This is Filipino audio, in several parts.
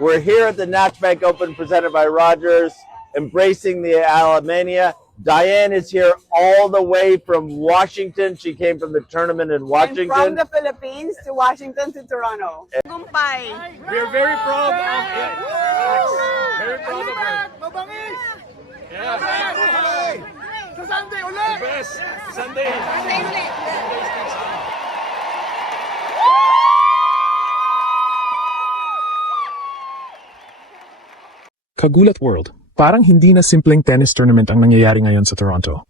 We're here at the Nash Bank Open presented by Rogers, embracing the Alamania. Diane is here all the way from Washington. She came from the tournament in Washington. And from the Philippines to Washington to Toronto. Gumpay. We're very proud of Alex. Very proud of her. Mabangis! Yes. Sa Sunday ulit! The best. Sunday. Sunday ulit. Kagulat World, parang hindi na simpleng tennis tournament ang nangyayari ngayon sa Toronto.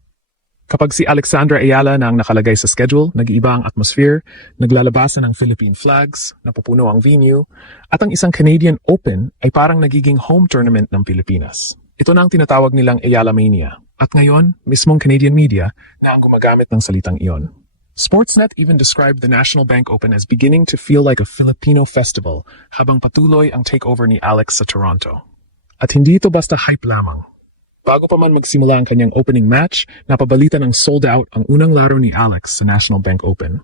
Kapag si Alexandra Ayala na ang nakalagay sa schedule, nag-iiba ang atmosphere, naglalabasan ng Philippine flags, napupuno ang venue, at ang isang Canadian Open ay parang nagiging home tournament ng Pilipinas. Ito na ang tinatawag nilang Ayala Mania, at ngayon, mismong Canadian media na ang gumagamit ng salitang iyon. Sportsnet even described the National Bank Open as beginning to feel like a Filipino festival habang patuloy ang takeover ni Alex sa Toronto. At hindi ito basta hype lamang. Bago pa man magsimula ang kanyang opening match, napabalita ng sold out ang unang laro ni Alex sa National Bank Open.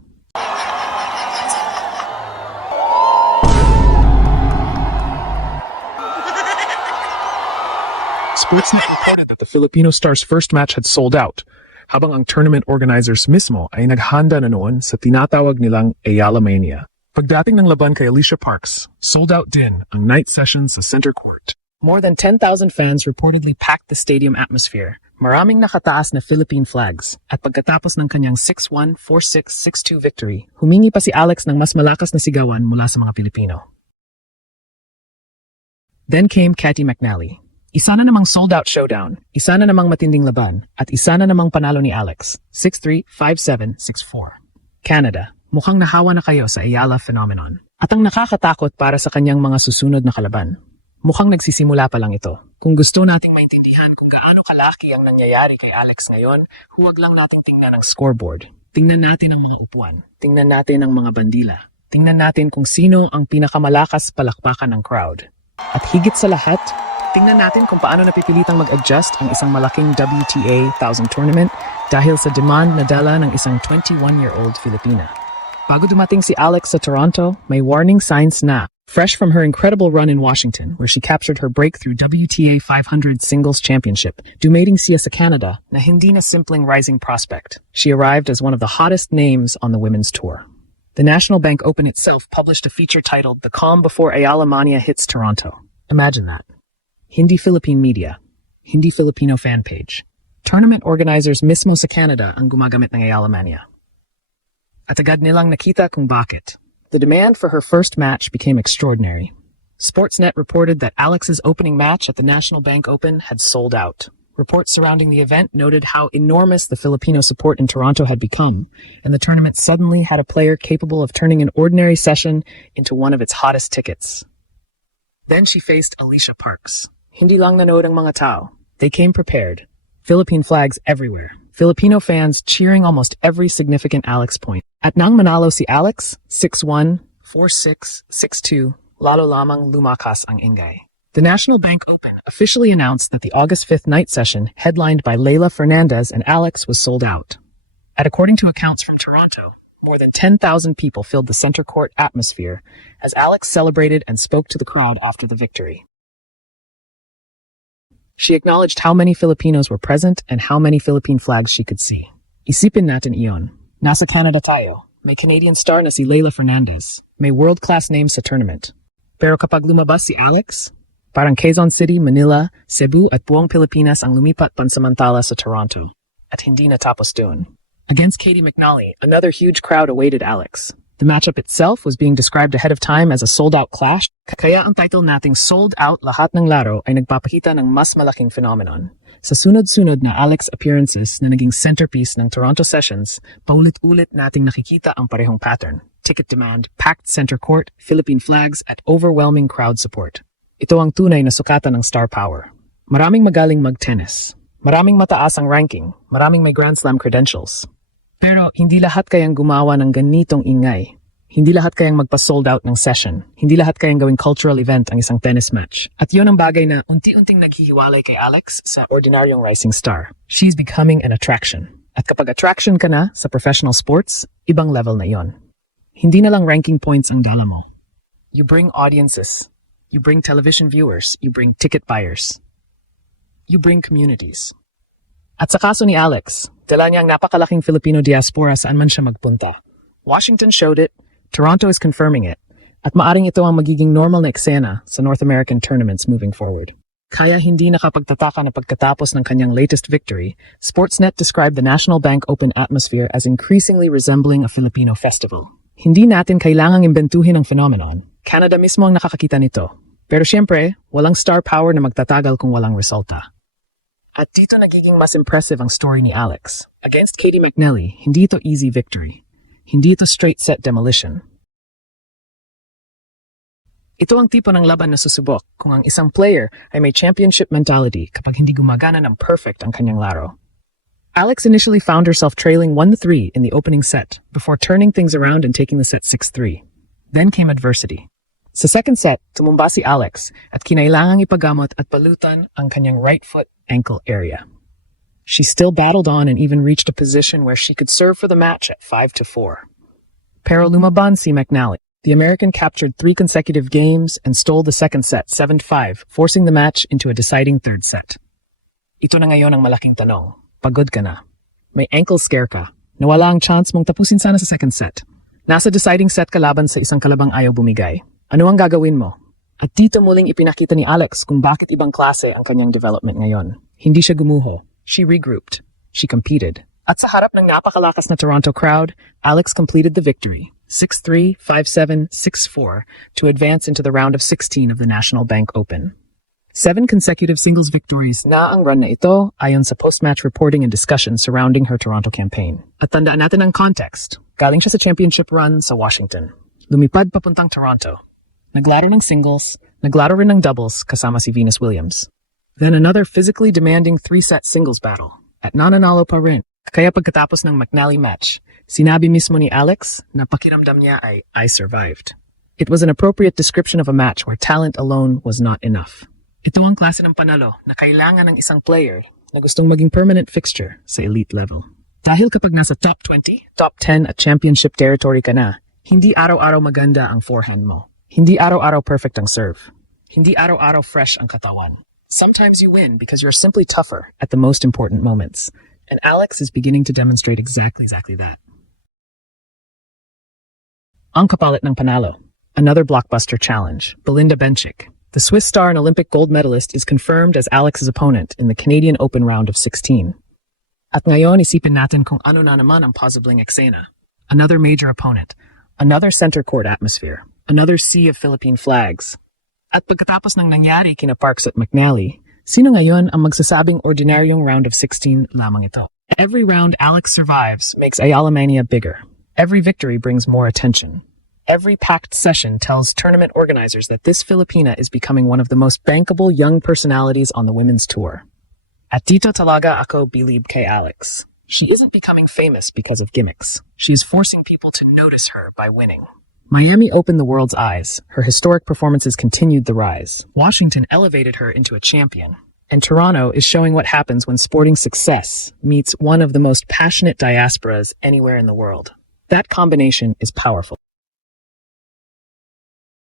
Sportsnet reported that the Filipino star's first match had sold out, habang ang tournament organizers mismo ay naghanda na noon sa tinatawag nilang Ayala Mania. Pagdating ng laban kay Alicia Parks, sold out din ang night session sa center court. More than 10,000 fans reportedly packed the stadium atmosphere. Maraming nakataas na Philippine flags. At pagkatapos ng kanyang 6-1, 4-6, 6-2 victory, humingi pa si Alex ng mas malakas na sigawan mula sa mga Pilipino. Then came Cathy McNally. Isa na namang sold-out showdown, isa na namang matinding laban, at isa na namang panalo ni Alex, 6-3, 5-7, 6-4. Canada, mukhang nahawa na kayo sa Ayala phenomenon. At ang nakakatakot para sa kanyang mga susunod na kalaban. Mukhang nagsisimula pa lang ito. Kung gusto nating maintindihan kung gaano kalaki ang nangyayari kay Alex ngayon, huwag lang nating tingnan ang scoreboard. Tingnan natin ang mga upuan. Tingnan natin ang mga bandila. Tingnan natin kung sino ang pinakamalakas palakpakan ng crowd. At higit sa lahat, tingnan natin kung paano napipilitang mag-adjust ang isang malaking WTA 1000 tournament dahil sa demand na dala ng isang 21-year-old Filipina. Bago dumating si Alex sa Toronto, may warning signs na. Fresh from her incredible run in Washington, where she captured her breakthrough WTA 500 singles championship, dumating siya sa Canada na hindi na simpleng rising prospect. She arrived as one of the hottest names on the women's tour. The National Bank Open itself published a feature titled The Calm Before Ayala Mania Hits Toronto. Imagine that. Hindi Philippine media, Hindi Filipino fan page. Tournament organizers mismo sa Canada ang gumagamit ng Ayala Mania. At agad nilang nakita kung bakit. The demand for her first match became extraordinary. Sportsnet reported that Alex's opening match at the National Bank Open had sold out. Reports surrounding the event noted how enormous the Filipino support in Toronto had become, and the tournament suddenly had a player capable of turning an ordinary session into one of its hottest tickets. Then she faced Alicia Parks. Hindi lang nanood ang mga tao. They came prepared. Philippine flags everywhere. Filipino fans cheering almost every significant Alex point. At nang manalo si Alex, 6-1, 4-6, 6-2, lalo lamang lumakas ang ingay. The National Bank Open officially announced that the August 5th night session, headlined by Leylah Fernandez and Alex, was sold out. And according to accounts from Toronto, more than 10,000 people filled the center court atmosphere as Alex celebrated and spoke to the crowd after the victory. She acknowledged how many Filipinos were present and how many Philippine flags she could see. Isipin natin iyon. Nasa Canada tayo. May Canadian star na si Leylah Fernandez. May world-class names sa tournament. Pero kapag lumabas si Alex, parang Quezon City, Manila, Cebu at buong Pilipinas ang lumipat pansamantala sa Toronto. At hindi natapos doon. Against Cathy McNally, another huge crowd awaited Alex. The matchup itself was being described ahead of time as a sold-out clash, kaya ang title nating Sold Out Lahat ng Laro ay nagpapakita ng mas malaking phenomenon. Sa sunod-sunod na Alex appearances na naging centerpiece ng Toronto sessions, paulit-ulit nating nakikita ang parehong pattern. Ticket demand, packed center court, Philippine flags, at overwhelming crowd support. Ito ang tunay na sukatan ng star power. Maraming magaling mag-tennis. Maraming mataas ang ranking. Maraming may Grand Slam credentials. Pero hindi lahat kayang gumawa ng ganitong ingay. Hindi lahat kayang magpa-sold out ng session. Hindi lahat kayang gawing cultural event ang isang tennis match. At yun ang bagay na unti-unting naghihiwalay kay Alex sa ordinaryong rising star. She's becoming an attraction. At kapag attraction ka na sa professional sports, ibang level na yon. Hindi na lang ranking points ang dala mo. You bring audiences. You bring television viewers. You bring ticket buyers. You bring communities. At sa kaso ni Alex, dala niya ang napakalaking Filipino diaspora saan man siya magpunta. Washington showed it, Toronto is confirming it, at maaring ito ang magiging normal na eksena sa North American tournaments moving forward. Kaya hindi nakapagtataka na pagkatapos ng kanyang latest victory, Sportsnet described the National Bank Open atmosphere as increasingly resembling a Filipino festival. Hindi natin kailangang imbentuhin ang phenomenon. Canada mismo ang nakakakita nito. Pero siyempre, walang star power na magtatagal kung walang resulta. At dito nagiging mas impressive ang story ni Alex. Against Katie McNally, hindi ito easy victory. Hindi ito straight set demolition. Ito ang tipo ng laban na susubok kung ang isang player ay may championship mentality kapag hindi gumagana ng perfect ang kanyang laro. Alex initially found herself trailing 1-3 in the opening set before turning things around and taking the set 6-3. Then came adversity. Sa second set, tumumba si Alex at kinailangang ipagamot at palutan ang kanyang right foot ankle area. She still battled on and even reached a position where she could serve for the match at 5-4. Pero lumaban si McNally. The American captured 3 consecutive games and stole the second set 7-5, forcing the match into a deciding third set. Ito na ngayon ang malaking tanong. Pagod ka na. May ankle scare ka. Nawala ang chance mong tapusin sana sa second set. Nasa deciding set ka laban sa isang kalabang ayaw bumigay. Ano ang gagawin mo? At dito muling ipinakita ni Alex kung bakit ibang klase ang kanyang development ngayon. Hindi siya gumuho. She regrouped. She competed. At sa harap ng napakalakas na Toronto crowd, Alex completed the victory. 6-3, 5-7, 6-4 to advance into the round of 16 of the National Bank Open. 7 consecutive singles victories na ang run na ito ayon sa post-match reporting and discussion surrounding her Toronto campaign. At tandaan natin ang context. Galing siya sa championship run sa Washington. Lumipad papuntang Toronto. Naglaro ng singles, naglaro rin ng doubles kasama si Venus Williams. Then another physically demanding 3-set singles battle. At nananalo pa rin. Kaya pagkatapos ng McNally match, sinabi mismo ni Alex na pakiramdam niya ay I survived. It was an appropriate description of a match where talent alone was not enough. Ito ang klase ng panalo na kailangan ng isang player na gustong maging permanent fixture sa elite level. Dahil kapag nasa top 20, top 10 at championship territory ka na, hindi araw-araw maganda ang forehand mo. Hindi araw-araw perfect ang serve. Hindi araw-araw fresh ang katawan. Sometimes you win because you're simply tougher at the most important moments. And Alex is beginning to demonstrate exactly that. Ang kapalit ng panalo. Another blockbuster challenge. Belinda Bencic. The Swiss star and Olympic gold medalist is confirmed as Alex's opponent in the Canadian Open round of 16. At ngayon, isipin natin kung ano na naman ang puzzling eksena. Another major opponent. Another center court atmosphere. Another sea of Philippine flags. At pagkatapos ng nangyari kina Parks at McNally, sino ngayon ang magsasabing ordinaryong round of 16 lamang ito? Every round Alex survives makes Ayala Mania bigger. Every victory brings more attention. Every packed session tells tournament organizers that this Filipina is becoming one of the most bankable young personalities on the women's tour. At dito talaga ako bilib kay Alex. She isn't becoming famous because of gimmicks. She is forcing people to notice her by winning. Miami opened the world's eyes. Her historic performances continued the rise. Washington elevated her into a champion. And Toronto is showing what happens when sporting success meets one of the most passionate diasporas anywhere in the world. That combination is powerful.